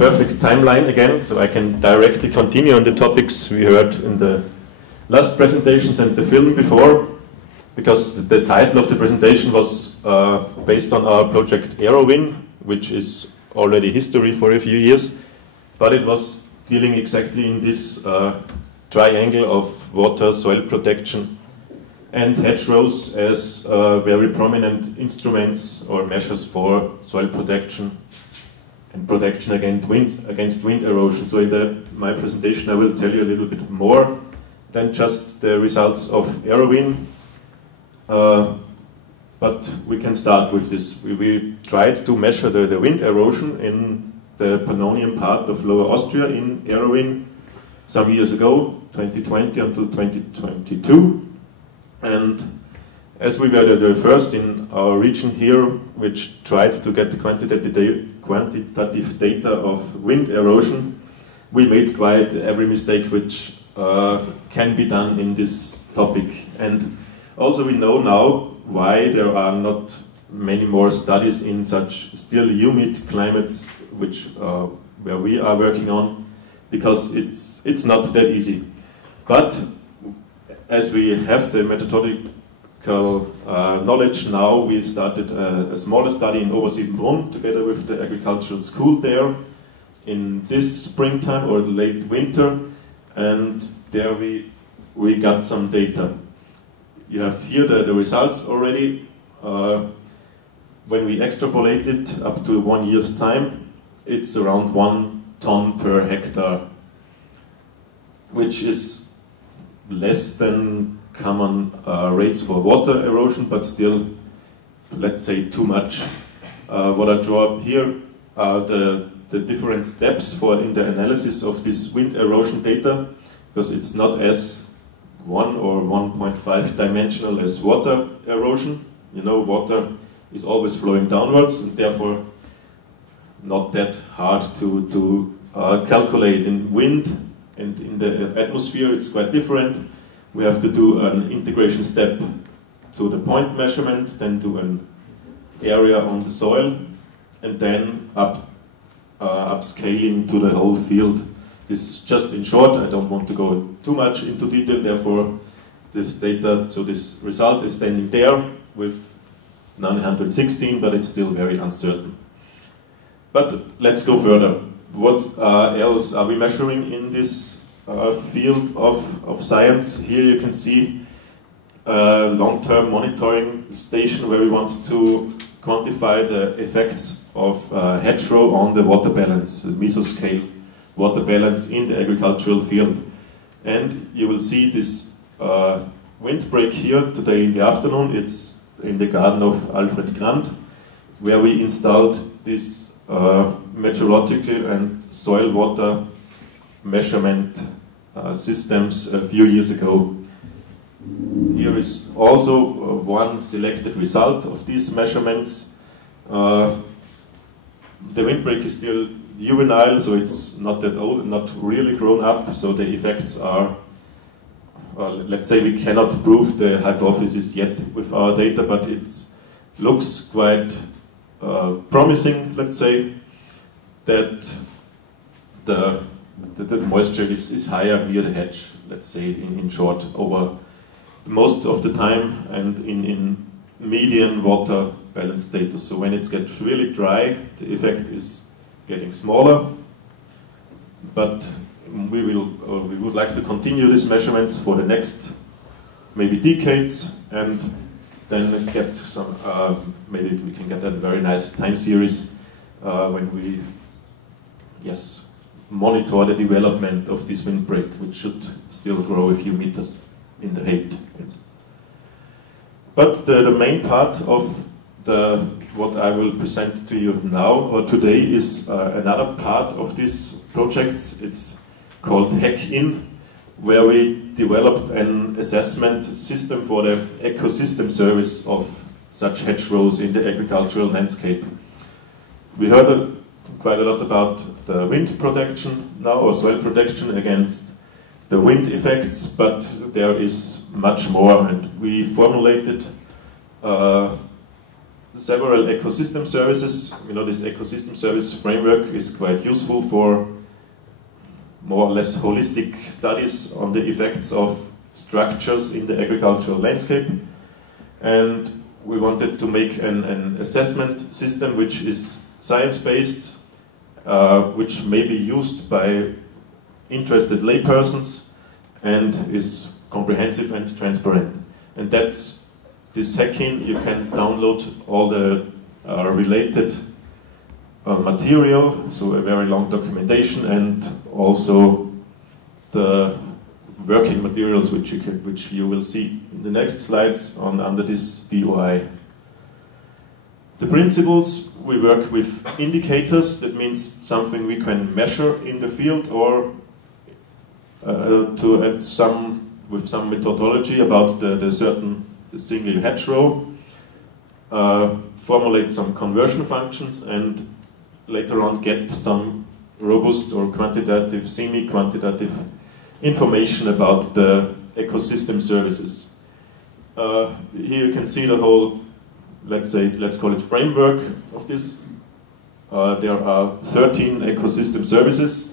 perfect timeline again, so I can directly continue on the topics we heard in the last presentations and the film before, because the title of the presentation was based on our project Erowin, which is already history for a few years, but it was dealing exactly in this triangle of water, soil protection, and hedgerows as very prominent instruments or measures for soil protection and protection against wind erosion. So in my presentation I will tell you a little bit more than just the results of Erowin, but we can start with this. We tried to measure the wind erosion in the Pannonian part of Lower Austria in Erowin some years ago, 2020 until 2022. And as we were the first in our region here, which tried to get quantitative data of wind erosion, we made quite every mistake which can be done in this topic. And also we know now why there are not many more studies in such still humid climates which where we are working on, because it's not that easy. But as we have the methodological knowledge now, we started a smaller study in Obersiebenbrunn together with the agricultural school there in this springtime or the late winter, and there we got some data. You have here the results already. When we extrapolate it up to 1 year's time, it's around 1 ton per hectare, which is less than common rates for water erosion, but still, let's say, too much. What I draw up here are the different steps in the analysis of this wind erosion data, because it's not as 1 or 1.5 dimensional as water erosion. You know, water is always flowing downwards, and therefore not that hard to calculate. In wind and in the atmosphere it's quite different. We have to do an integration step to the point measurement, then do an area on the soil, and then upscaling to the whole field. This is just in short. I don't want to go too much into detail, therefore this data, so this result is standing there with 916, but it's still very uncertain. But let's go further. What else are we measuring in this field of science? Here you can see a long-term monitoring station where we want to quantify the effects of hedgerow on the water balance, the mesoscale water balance in the agricultural field. And you will see this windbreak here today in the afternoon. It's in the garden of Alfred Grant, where we installed this meteorological and soil water measurement systems a few years ago. Here is also one selected result of these measurements. The windbreak is still juvenile, so it's not that old, not really grown up, so the effects are, let's say we cannot prove the hypothesis yet with our data, but it looks quite promising, let's say, that the moisture is higher near the hedge, let's say in short, over most of the time, and in median water balance data. So when it gets really dry, the effect is getting smaller, but we would like to continue these measurements for the next maybe decades, and then get some, maybe we can get a very nice time series when we, monitor the development of this windbreak, which should still grow a few meters in the height. But the main part of what I will present to you now or today is another part of this project. It's called HackIn, where we developed an assessment system for the ecosystem service of such hedgerows in the agricultural landscape. We heard quite a lot about the wind protection now, or soil protection against the wind effects, but there is much more, and we formulated several ecosystem services. You know, this ecosystem service framework is quite useful for more or less holistic studies on the effects of structures in the agricultural landscape. And we wanted to make an assessment system which is science-based, which may be used by interested laypersons and is comprehensive and transparent. And that's this hacking. You can download all the related material, so a very long documentation, and also the working materials which you will see in the next slides under this DOI. The principles: we work with indicators. That means something we can measure in the field, or to add with some methodology about the single hedgerow, formulate some conversion functions, and later on get some robust or quantitative, semi-quantitative information about the ecosystem services. Here you can see the whole, let's call it framework of this. There are 13 ecosystem services,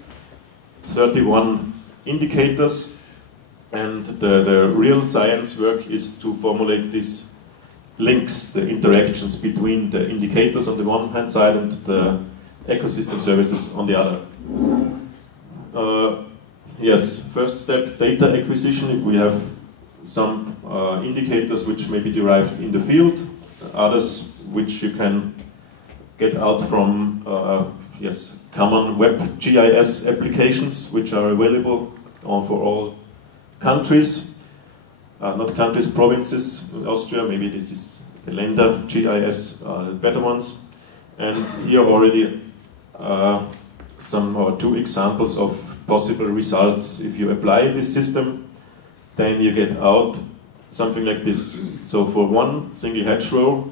31 indicators, and the real science work is to formulate these links, the interactions between the indicators on the one hand side and the ecosystem services on the other. Yes, first step, data acquisition. We have some indicators which may be derived in the field, others which you can get out from common web GIS applications which are available for all countries, not countries, provinces. In Austria, maybe this is the Länder GIS, better ones. And here already two examples of possible results. If you apply this system, then you get out something like this. So for one single hedgerow,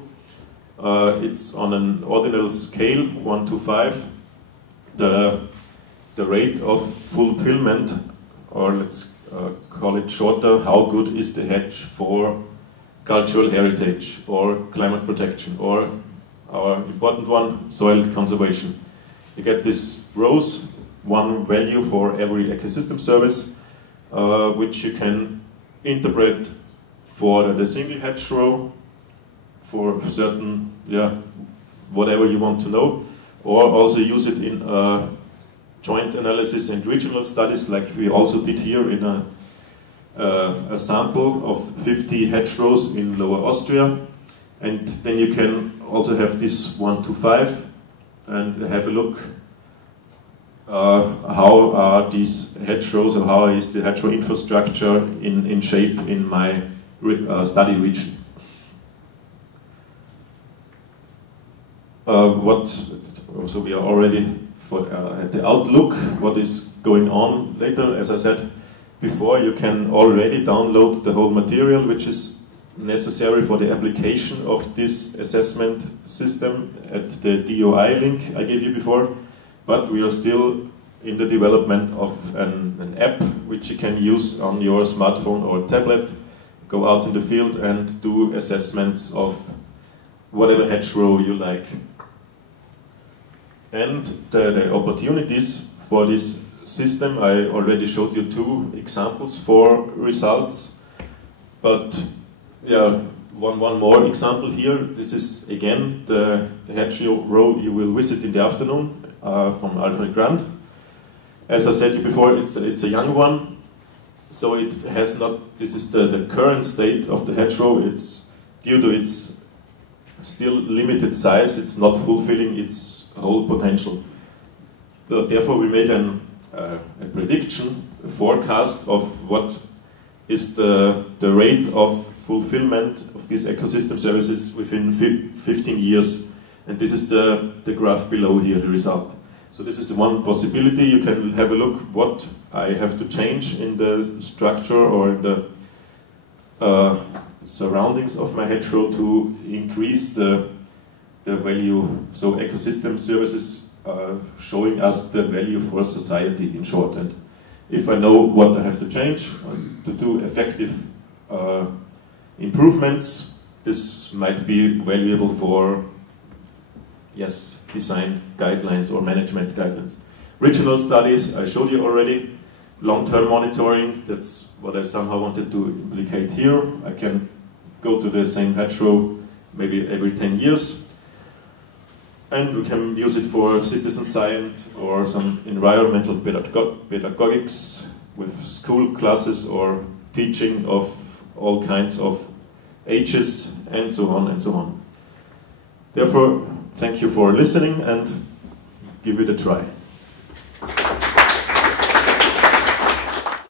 it's on an ordinal scale, 1 to 5, the rate of fulfillment, or let's call it shorter, how good is the hedge for cultural heritage or climate protection, or our important one, soil conservation. You get these rows, one value for every ecosystem service, which you can interpret for the single hedgerow, for certain, whatever you want to know, or also use it in joint analysis and regional studies, like we also did here in a sample of 50 hedgerows in Lower Austria. And then you can also have this 1 to 5 and have a look how are these hedgerows, or how is the hedgerow infrastructure in shape in my study region. So we are already at the outlook, what is going on later. As I said before, you can already download the whole material which is necessary for the application of this assessment system at the DOI link I gave you before, but we are still in the development of an app which you can use on your smartphone or tablet, go out in the field and do assessments of whatever hedgerow you like. And the opportunities for this system, I already showed you 2 examples for results, but one more example here. This is again the hedgerow you will visit in the afternoon from Alfred Grant. As I said before, it's a young one, so it has not. This is the current state of the hedgerow. It's due to its still limited size. It's not fulfilling its whole potential. Therefore, we made a prediction, a forecast of what is the rate of fulfillment of these ecosystem services within 15 years. And this is the graph below here, the result. So this is one possibility. You can have a look what I have to change in the structure or in the surroundings of my hedgerow to increase the value. So ecosystem services are showing us the value for society, in short. And if I know what I have to change to do effective improvements, this might be valuable for, yes, design guidelines or management guidelines. Regional studies, I showed you already. Long-term monitoring, that's what I somehow wanted to implicate here. I can go to the same patch row maybe every 10 years. And we can use it for citizen science or some environmental pedagogics with school classes or teaching of all kinds of ages and so on and so on. Therefore, thank you for listening and give it a try.